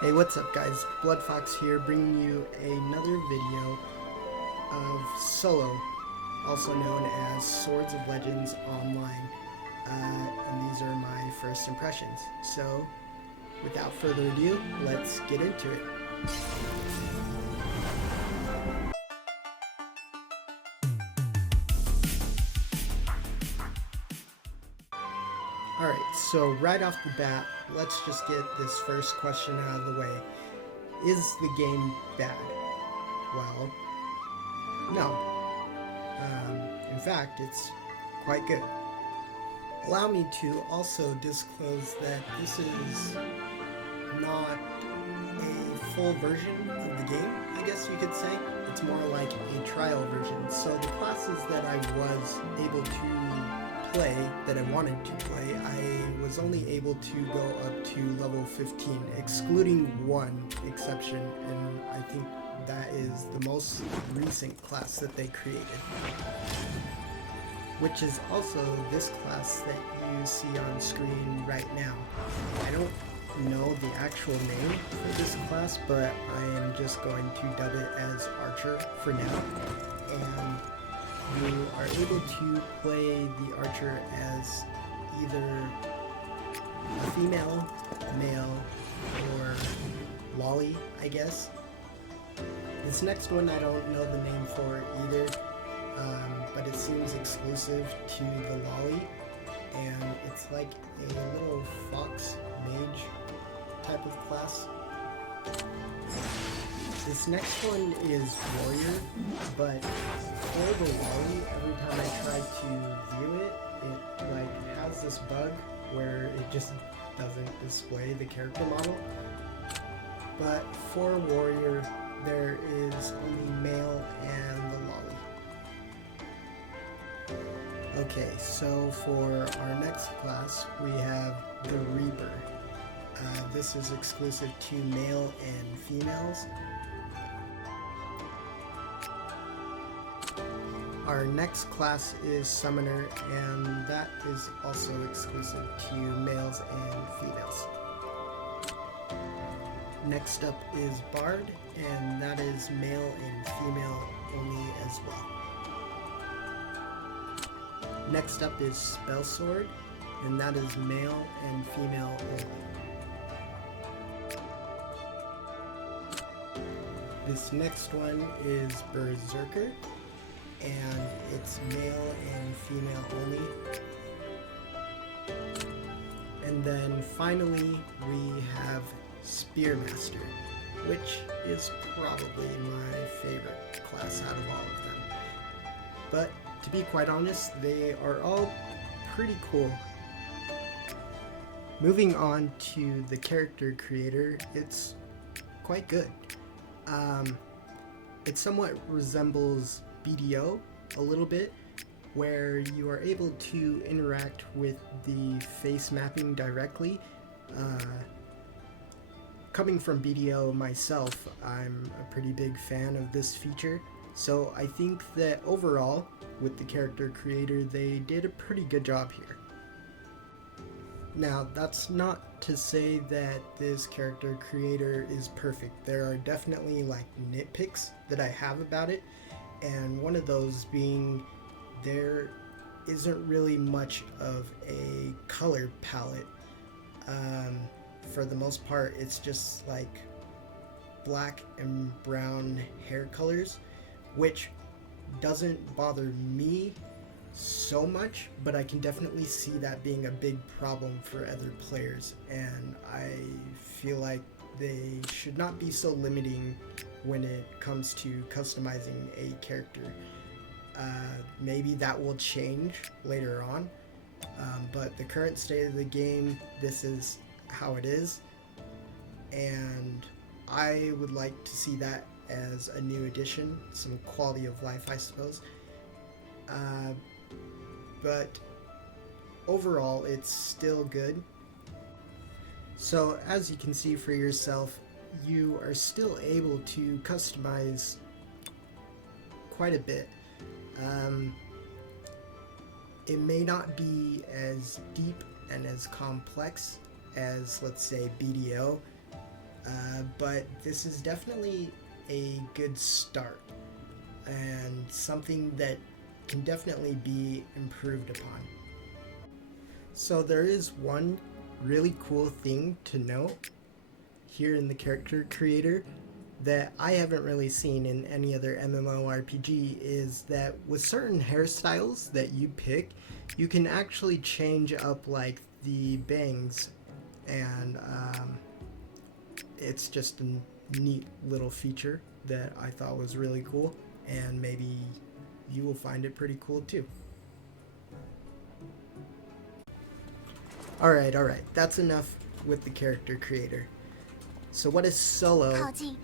Hey, what's up guys? Bloodfox here, bringing you another video of Solo, also known as Swords of Legends Online, and these are my first impressions. So, without further ado, let's get into it. Alright, so right off the bat, let's just get this first question out of the way. Is the game bad? Well, no. In fact, it's quite good. Allow me to also disclose that this is not a full version of the game, I guess you could say. It's more like a trial version. So the classes that I was able to play, that I wanted to play, I was only able to go up to level 15, excluding one exception, and I think that is the most recent class that they created, which is also this class that you see on screen right now. I don't know the actual name for this class, but I am just going to dub it as Archer for now. And you are able to play the Archer as either a female, male, or lolly, I guess. This next one I don't know the name for either, but it seems exclusive to the lolly, and it's like a little fox mage type of class. This next one is warrior, but for the lolly, every time I try to view it, it like has this bug where it just doesn't display the character model. But for warrior, there is only male and the lolly. Okay, so for our next class, we have the Reaper. This is exclusive to male and females. Our next class is Summoner, and that is also exclusive to males and females. Next up is Bard, and that is male and female only as well. Next up is Spell Sword, and that is male and female only. This next one is Berserker, and it's male and female only. And then finally we have Spearmaster, which is probably my favorite class out of all of them. But to be quite honest, they are all pretty cool. Moving on to the character creator, it's quite good. It somewhat resembles BDO a little bit, where you are able to interact with the face mapping directly. Coming from BDO myself, I'm a pretty big fan of this feature, so I think that overall, with the character creator, they did a pretty good job here. Now, that's not to say that this character creator is perfect. There are definitely like nitpicks that I have about it, and one of those being there isn't really much of a color palette. For the most part, it's just like black and brown hair colors, which doesn't bother me so much, but I can definitely see that being a big problem for other players, and I feel like they should not be so limiting when it comes to customizing a character. Maybe that will change later on, but the current state of the game, this is how it is, and I would like to see that as a new addition, some quality of life, I suppose. But overall, it's still good. So as you can see for yourself, you are still able to customize quite a bit. It may not be as deep and as complex as, let's say, BDO, but this is definitely a good start and something that can definitely be improved upon. So there is one really cool thing to note here in the character creator that I haven't really seen in any other MMORPG is that with certain hairstyles that you pick, you can actually change up like the bangs, and it's just a neat little feature that I thought was really cool, and maybe you will find it pretty cool too. Alright, that's enough with the character creator. So what is Solo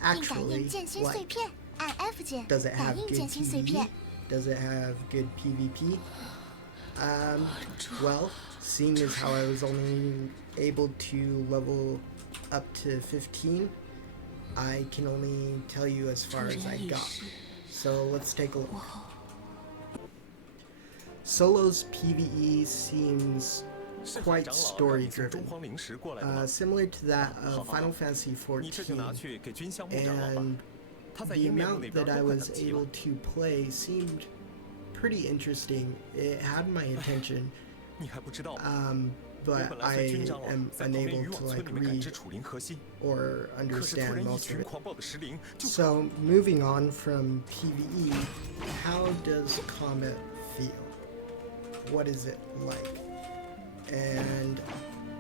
actually like? Does it have good PvE? Does it have good PvP? Well, seeing as how I was only able to level up to 15, I can only tell you as far as I got. So let's take a look. Solo's PvE seems quite story-driven, similar to that of Final Fantasy XIV, and the amount that I was able to play seemed pretty interesting. It had my attention, but I am unable to like read or understand most of it. So moving on from PvE, how does combat feel? What is it like? And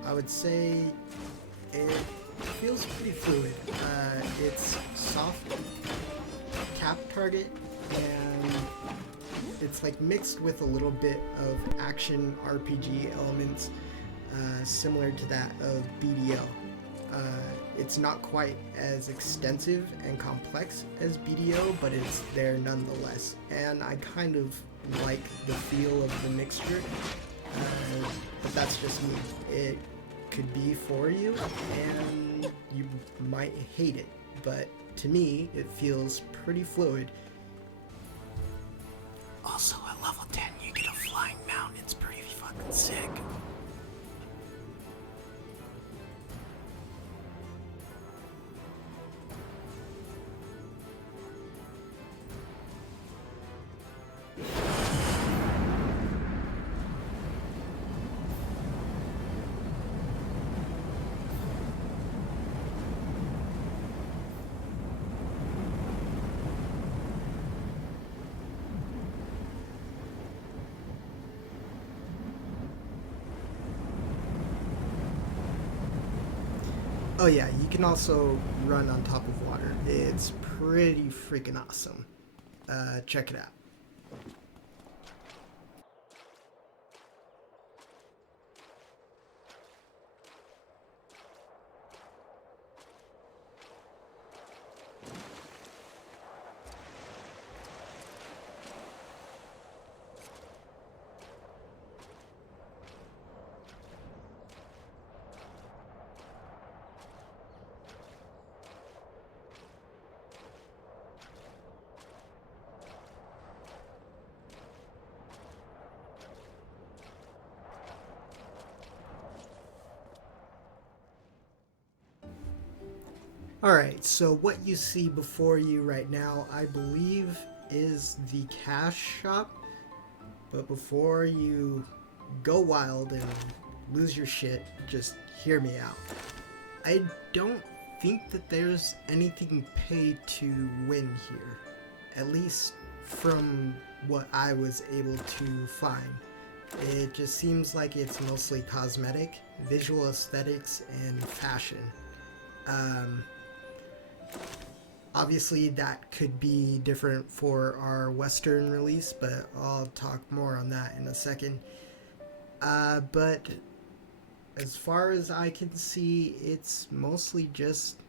I would say it feels pretty fluid. It's soft tap target, and it's like mixed with a little bit of action RPG elements, similar to that of BDO. It's not quite as extensive and complex as BDO, but it's there nonetheless. And I kind of like the feel of the mixture. But that's just me. It could be for you, and you might hate it, but to me, it feels pretty fluid. Also, at level 10, you get a flying mount. It's pretty fucking sick. Oh yeah, you can also run on top of water. It's pretty freaking awesome. Check it out. Alright, so what you see before you right now, I believe, is the cash shop. But before you go wild and lose your shit, just hear me out. I don't think that there's anything paid to win here. At least from what I was able to find. It just seems like it's mostly cosmetic, visual aesthetics, and fashion. Obviously that could be different for our Western release, but I'll talk more on that in a second. But as far as I can see, it's mostly just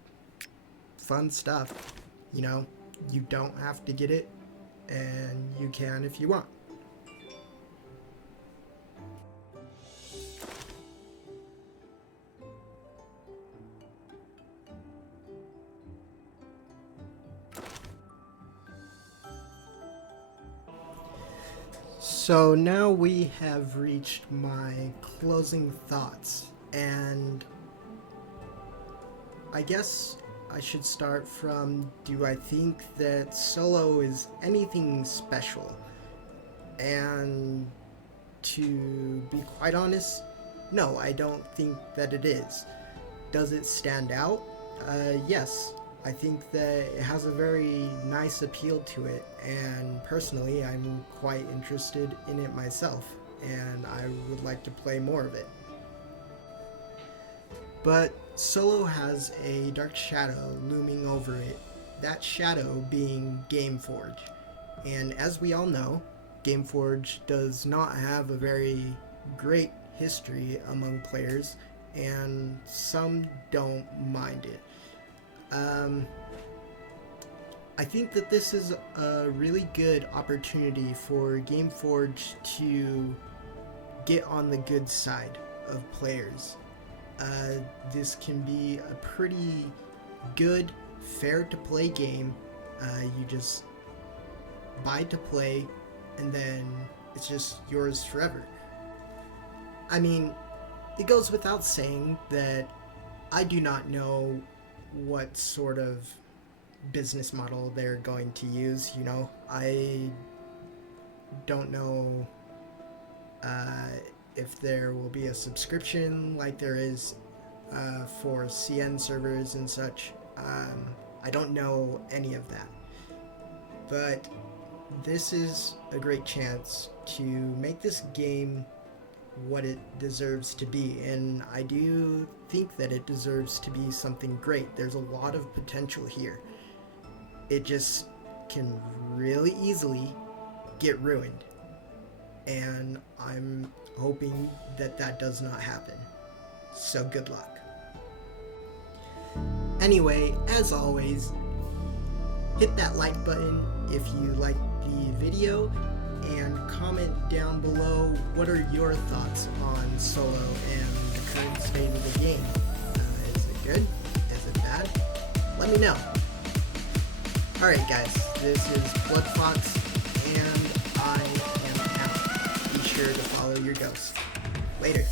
fun stuff. You know, you don't have to get it, and you can if you want. So now we have reached my closing thoughts, and I guess I should start from, do I think that solo is anything special? And to be quite honest, no, I don't think that it is. Does it stand out? Yes. I think that it has a very nice appeal to it, and personally, I'm quite interested in it myself, and I would like to play more of it. But solo has a dark shadow looming over it, that shadow being Gameforge. And as we all know, Gameforge does not have a very great history among players, and some don't mind it. I think that this is a really good opportunity for Gameforge to get on the good side of players. This can be a pretty good, fair to play game. You just buy to play, and then it's just yours forever. I mean, it goes without saying that I do not know what sort of business model they're going to use. I don't know if there will be a subscription like there is for CN servers and such. I don't know any of that. But this is a great chance to make this game what it deserves to be, and I do think that it deserves to be something great. There's a lot of potential here. It just can really easily get ruined, and I'm hoping that that does not happen. So good luck. Anyway, as always, hit that like button if you liked the video, and comment down below what are your thoughts on solo and the current state of the game. Is it good? Is it bad? Let me know. Alright guys, this is BloodFox, and I am out. Be sure to follow your ghost. Later.